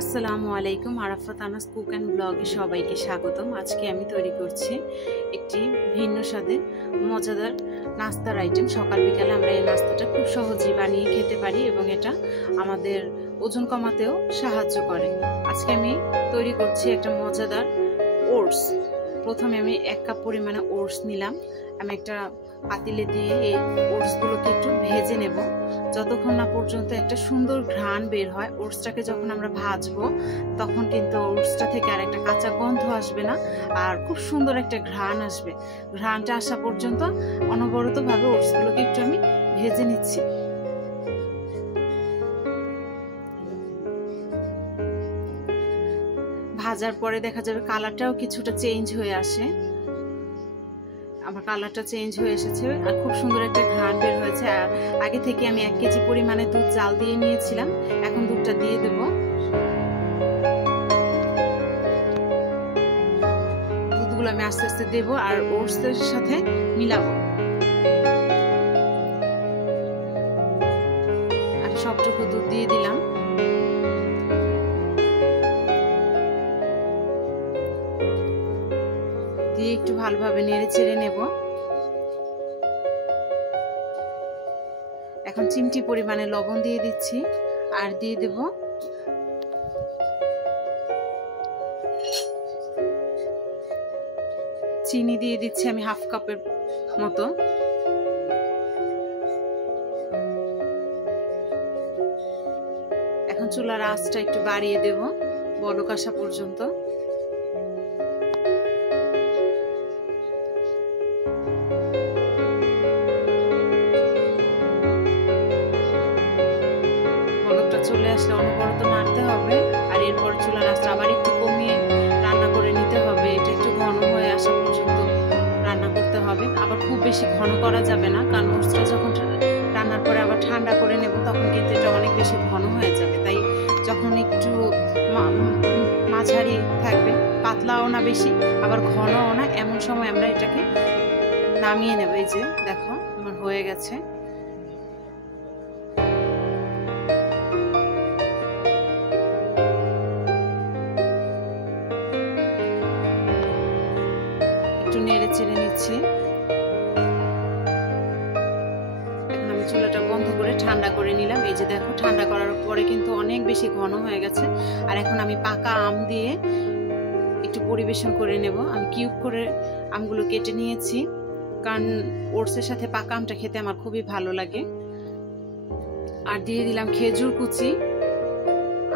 আসসালামু আলাইকুম। Arafat Anas cook and ব্লগে সবাইকে স্বাগতম। আজকে আমি তৈরি করছি একটি ভিন্ন স্বাদের মজাদার নাস্তার আইটেম। সকাল বিকালে আমরা এই নাস্তাটা খুব সহজেই বানিয়ে খেতে পারি এবং এটা আমাদের ওজন কমাতেও সাহায্য করে। আজকে আমি তৈরি করছি একটা মজাদার ওটস। প্রথমে আমি 1 কাপ পরিমাণে ওটস নিলাম। আমি একটা পাতিলে দিয়ে এই ওটসগুলোকে একটু ভেজে নেব যতক্ষণ না পর্যন্ত একটা সুন্দর ঘ্রাণ বের হয়। ওটসটাকে যখন আমরা ভাজবো তখন কিন্তু ওটসটা থেকে আর একটা কাঁচা গন্ধ আসবে না, আর খুব সুন্দর একটা ঘ্রাণ আসবে। ঘ্রাণটা আসা পর্যন্ত অনবরতভাবে ওটসগুলোকে একটু আমি ভেজে নিচ্ছি। ভাজার পরে দেখা যাবে কালারটাও কিছুটা চেঞ্জ হয়ে আসে। আমার কালারটা চেঞ্জ হয়ে এসেছে আর খুব সুন্দর একটা ঘ্রাণ বের হয়েছে। আর আগে থেকে আমি 1 কেজি পরিমাণে দুধ জাল দিয়ে নিয়েছিলাম। এখন দুধটা দিয়ে দেব। দুধগুলো আমি আস্তে আস্তে দেবো আর ওটসের সাথে মিলাবো। আমি সবটুকু দুধ দিয়ে দিলাম। দিয়ে একটু ভালোভাবে নেড়ে চেড়ে নেব। এখন চিমটি পরিমাণে লবণ দিয়ে দিচ্ছি আর দিয়ে দেব চিনি দিয়ে দিচ্ছি আমি 1/2 কাপের মতো। এখন চুলার আঁচটা একটু বাড়িয়ে দেব বলক আসা পর্যন্ত। চলে আসলে অনবরত নাড়তে হবে আর এরপর চুলার আঁচটা আবার একটু কমিয়ে রান্না করে নিতে হবে। এটা একটু ঘন হয়ে আসা পর্যন্ত রান্না করতে হবে। আবার খুব বেশি ঘন করা যাবে না, কারণ ওটসটা যখন রান্নার পরে আবার ঠান্ডা করে নেব তখন কিন্তু এটা অনেক বেশি ঘন হয়ে যাবে। তাই যখন একটু মাঝারি থাকবে, পাতলাও না বেশি আবার ঘনও না, এমন সময় আমরা এটাকে নামিয়ে নেব। এই যে দেখো আমার হয়ে গেছে। একটু নেড়ে চেড়ে নিচ্ছি। এখন আমি চুলাটা বন্ধ করে ঠান্ডা করে নিলাম। এই যে দেখো ঠান্ডা করার পরে কিন্তু অনেক বেশি ঘন হয়ে গেছে। আর এখন আমি পাকা আম দিয়ে একটু পরিবেশন করে নেব। আমি কিউব করে আমগুলো কেটে নিয়েছি, কারণ ওটসের সাথে পাকা আমটা খেতে আমার খুবই ভালো লাগে। আর দিয়ে দিলাম খেজুর কুচি।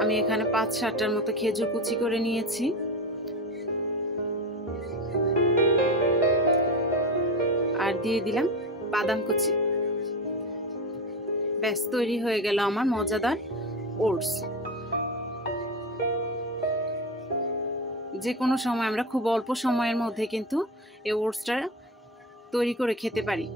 আমি এখানে 5-7টার মতো খেজুর কুচি করে নিয়েছি। আর দিয়ে দিলাম বাদাম কুচি। ব্যাস তৈরি হয়ে গেল আমার মজাদার ওটস। যে কোনো সময় আমরা খুব অল্প সময়ের মধ্যে কিন্তু এই ওটসটা তৈরি করে খেতে পারি।